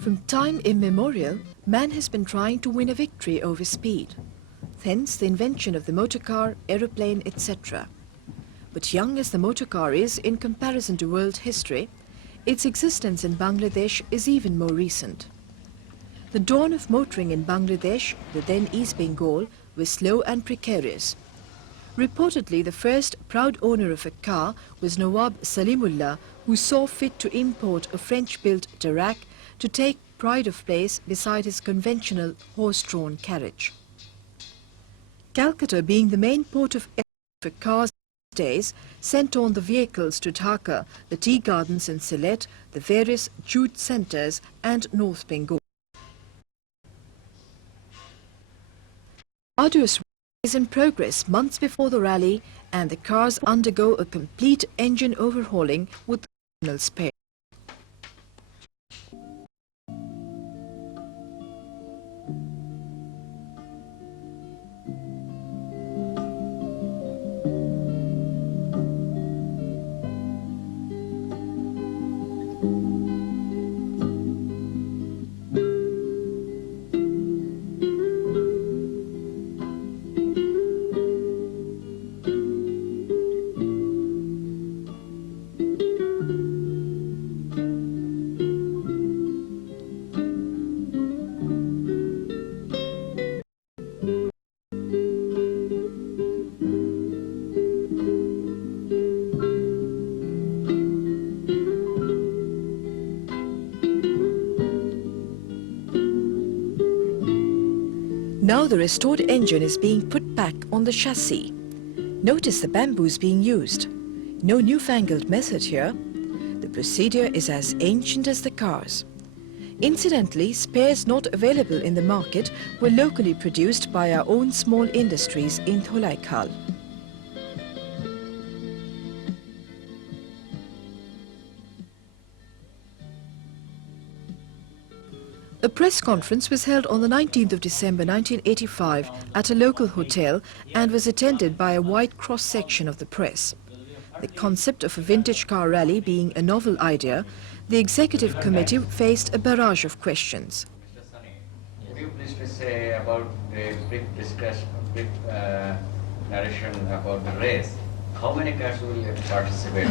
From time immemorial, man has been trying to win a victory over speed. Hence the invention of the motor car, aeroplane, etc. But young as the motor car is in comparison to world history, its existence in Bangladesh is even more recent. The dawn of motoring in Bangladesh, the then East Bengal, was slow and precarious. Reportedly, the first proud owner of a car was Nawab Salimullah, who saw fit to import a French-built Darracq to take pride of place beside his conventional horse-drawn carriage. Calcutta, being the main port of entry for cars these days, sent on the vehicles to Dhaka, the tea gardens in Sylhet, the various jute centres and North Bengal. Arduous work is in progress months before the rally, and the cars undergo a complete engine overhauling with additional spares. Now the restored engine is being put back on the chassis. Notice the bamboos being used. No newfangled method here. The procedure is as ancient as the cars. Incidentally, spares not available in the market were locally produced by our own small industries in Dholaikhal. A press conference was held on the 19th of December 1985 at a local hotel and was attended by a wide cross-section of the press. The concept of a vintage car rally being a novel idea, the executive committee faced a barrage of questions. Mr. Sunny, would you please say about a brief discussion, narration about the race? How many cars will participate?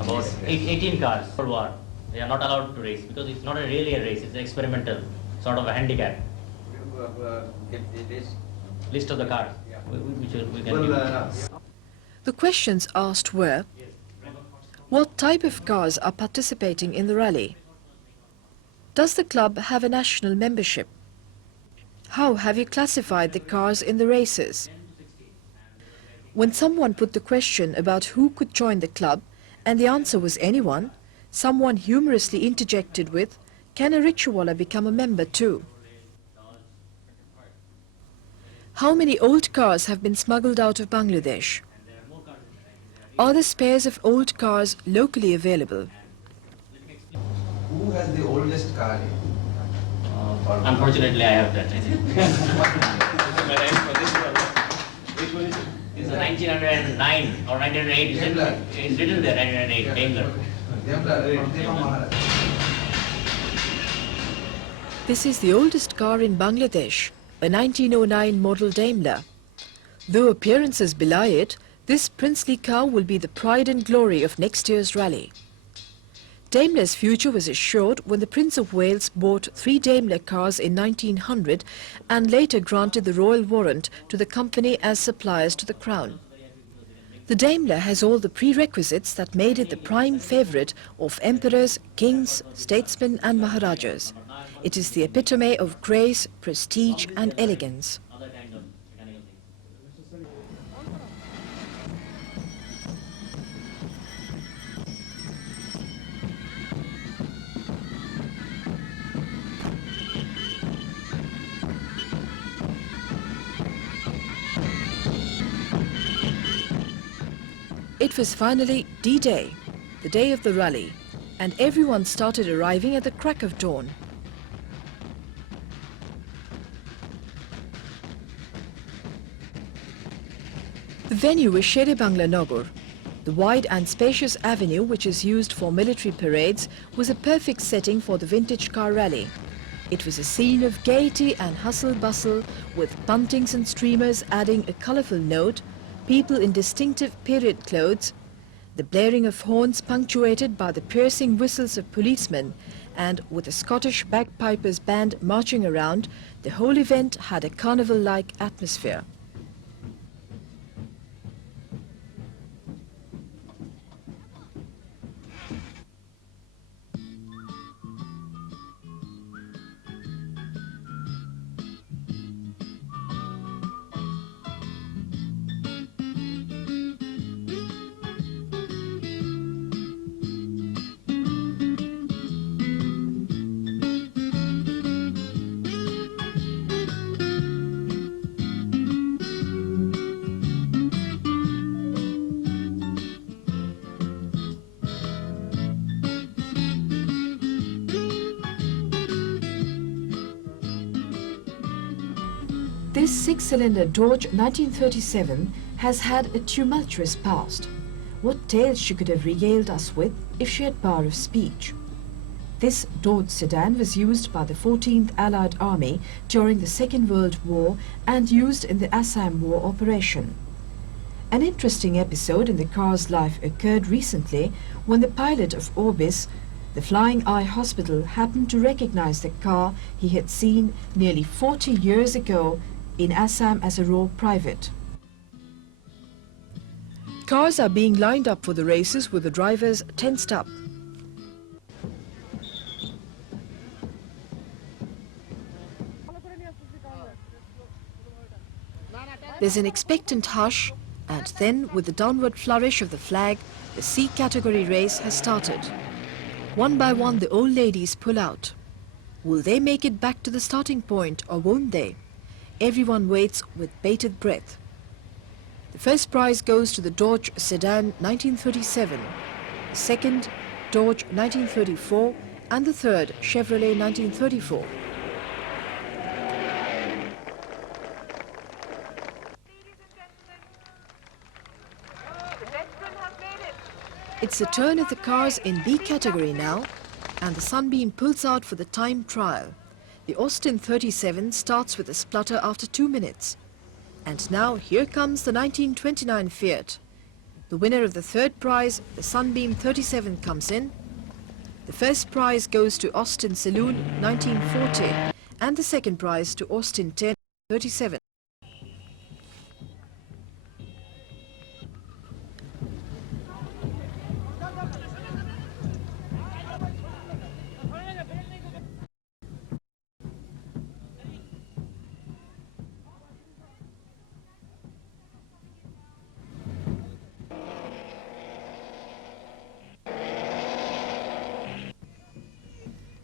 About 18 cars per war. They are not allowed to race because it's not really a race, it's an experimental sort of a handicap. Give this List of the cars, Yeah. which we can give. The questions asked were, what type of cars are participating in the rally? Does the club have a national membership? How have you classified the cars in the races? When someone put the question about who could join the club, and the answer was anyone, someone humorously interjected with, can a Rickshaw become a member too? How many old cars have been smuggled out of Bangladesh? Are the spares of old cars locally available? Who has the oldest car? Unfortunately, I have that. I think. It's a 1909 or 1908. Daimler. It's written there, 1908, Daimler. This is the oldest car in Bangladesh, a 1909 model Daimler. Though appearances belie it, this princely car will be the pride and glory of next year's rally. Daimler's future was assured when the Prince of Wales bought 3 Daimler cars in 1900 and later granted the royal warrant to the company as suppliers to the Crown. The Daimler has all the prerequisites that made it the prime favourite of emperors, kings, statesmen and maharajas. It is the epitome of grace, prestige and elegance. Other kind of mechanical things. It was finally D-Day, the day of the rally, and everyone started arriving at the crack of dawn. The venue was Shere Bangla Nagar. The wide and spacious avenue, which is used for military parades, was a perfect setting for the vintage car rally. It was a scene of gaiety and hustle-bustle, with buntings and streamers adding a colourful note, people in distinctive period clothes, the blaring of horns punctuated by the piercing whistles of policemen, and with a Scottish bagpipers band marching around, the whole event had a carnival-like atmosphere. This six-cylinder Dodge 1937 has had a tumultuous past. What tales she could have regaled us with if she had power of speech. This Dodge sedan was used by the 14th Allied Army during the Second World War and used in the Assam War operation. An interesting episode in the car's life occurred recently when the pilot of Orbis, the Flying Eye Hospital, happened to recognize the car he had seen nearly 40 years ago in Assam as a raw private. Cars are being lined up for the races with the drivers tensed up. There's an expectant hush, and then with the downward flourish of the flag, the C category race has started. One by one the old ladies pull out. Will they make it back to the starting point or won't they? Everyone waits with bated breath. The first prize goes to the Dodge sedan 1937, the second Dodge 1934 and the third Chevrolet 1934. It's the turn of the cars in B category now, and the Sunbeam pulls out for the time trial. The Austin 37 starts with a splutter after 2 minutes. And now here comes the 1929 Fiat. The winner of the third prize, the Sunbeam 37, comes in. The first prize goes to Austin Saloon 1940 and the second prize to Austin 10 37.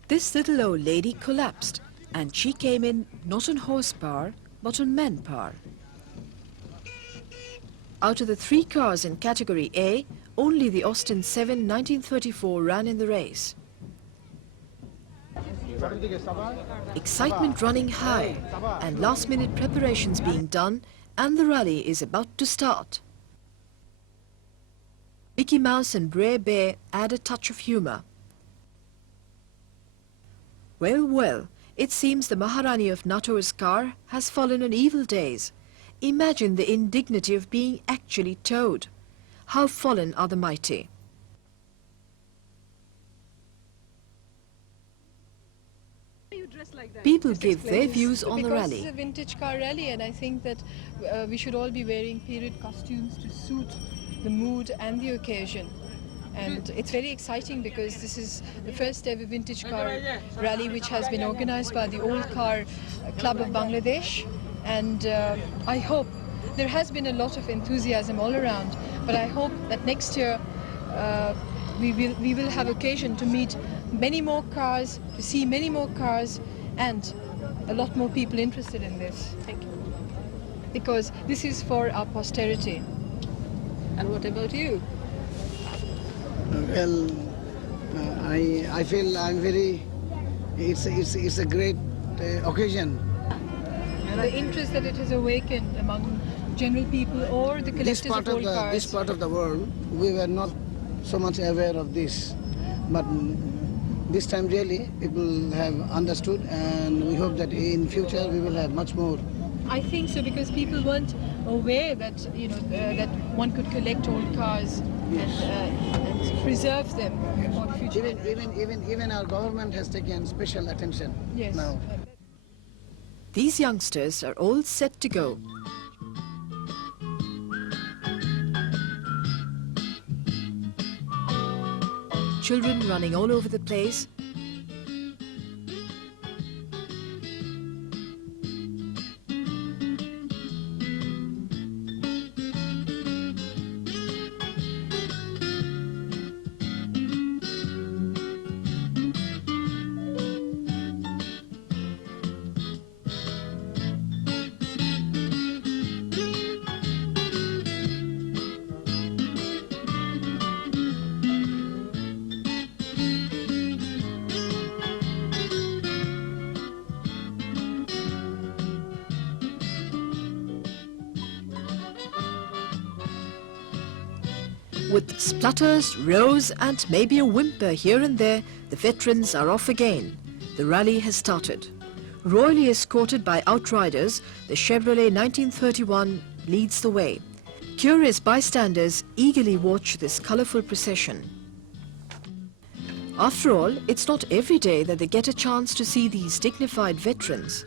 This little old lady collapsed, and she came in not on horsepower, but on manpower. Out of the 3 cars in category A, only the Austin 7 1934 ran in the race. Excitement running high, and last-minute preparations being done, and the rally is about to start. Mickey Mouse and Brer Bear add a touch of humor. Well, well, it seems the Maharani of Nator's car has fallen on evil days. Imagine the indignity of being actually towed. How fallen are the mighty. People give their views on the Because rally. it's a vintage car rally, and I think that we should all be wearing period costumes to suit the mood and the occasion. And it's very exciting because this is the first ever vintage car rally which has been organized by the Old Car Club of Bangladesh. And I hope there has been a lot of enthusiasm all around, but I hope that next year we will have occasion to meet many more cars, to see many more cars, and a lot more people interested in this. Thank you. Because this is for our posterity. And what about you? Well, I feel I'm very. It's a great occasion. The interest that it has awakened among general people or the collectors of old cars. This part of the world, we were not so much aware of this, but this time really people have understood, and we hope that in future we will have much more. I think so, because people weren't aware that that one could collect old cars and preserve them for future. Even our government has taken special attention Yes. now. These youngsters are all set to go. Children running all over the place. With splutters, roars and maybe a whimper here and there, the veterans are off again. The rally has started. Royally escorted by outriders, the Chevrolet 1931 leads the way. Curious bystanders eagerly watch this colourful procession. After all, it's not every day that they get a chance to see these dignified veterans.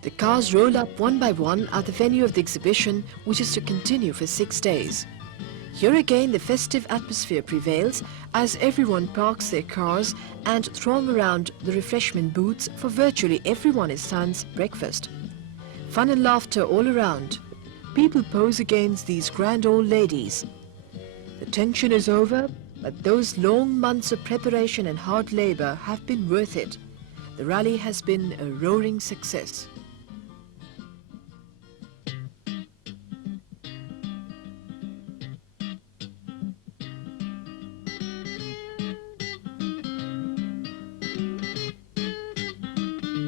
The cars roll up one by one at the venue of the exhibition, which is to continue for 6 days. Here again the festive atmosphere prevails as everyone parks their cars and throng around the refreshment booths for virtually everyone is sans breakfast. Fun and laughter all around. People pose against these grand old ladies. The tension is over, but those long months of preparation and hard labour have been worth it. The rally has been a roaring success.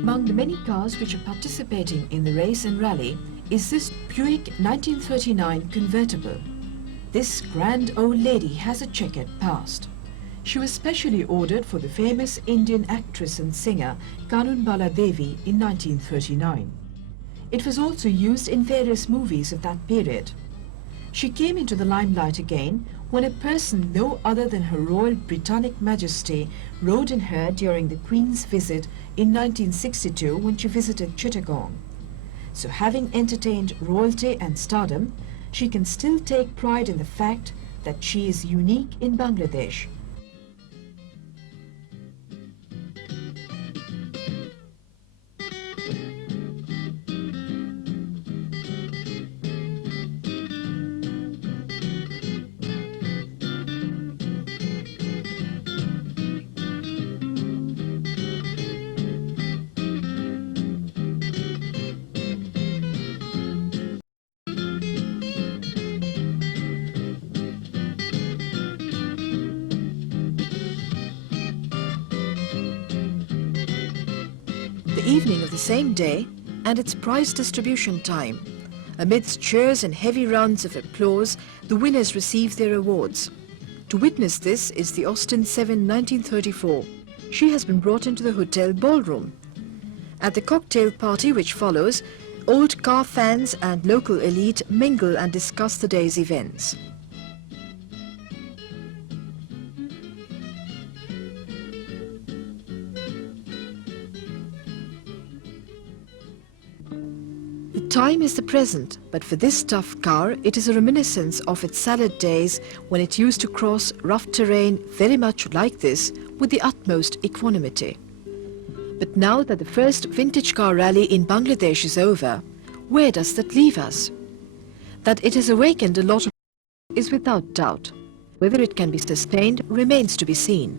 Among the many cars which are participating in the race and rally is this Buick 1939 convertible. This grand old lady has a checkered past. She was specially ordered for the famous Indian actress and singer Kanunbala Devi in 1939. It was also used in various movies of that period. She came into the limelight again when a person no other than Her Royal Britannic Majesty rode in her during the Queen's visit in 1962 when she visited Chittagong. So having entertained royalty and stardom, she can still take pride in the fact that she is unique in Bangladesh. The evening of the same day, and it's prize distribution time. Amidst cheers and heavy rounds of applause, the winners receive their awards. To witness this is the Austin 7 1934. She has been brought into the hotel ballroom. At the cocktail party which follows, old car fans and local elite mingle and discuss the day's events. Time is the present, but for this tough car, it is a reminiscence of its salad days when it used to cross rough terrain very much like this with the utmost equanimity. But now that the first vintage car rally in Bangladesh is over, where does that leave us? That it has awakened a lot of is without doubt. Whether it can be sustained remains to be seen.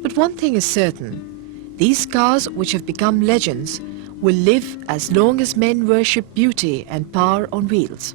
But one thing is certain, these cars which have become legends will live as long as men worship beauty and power on wheels.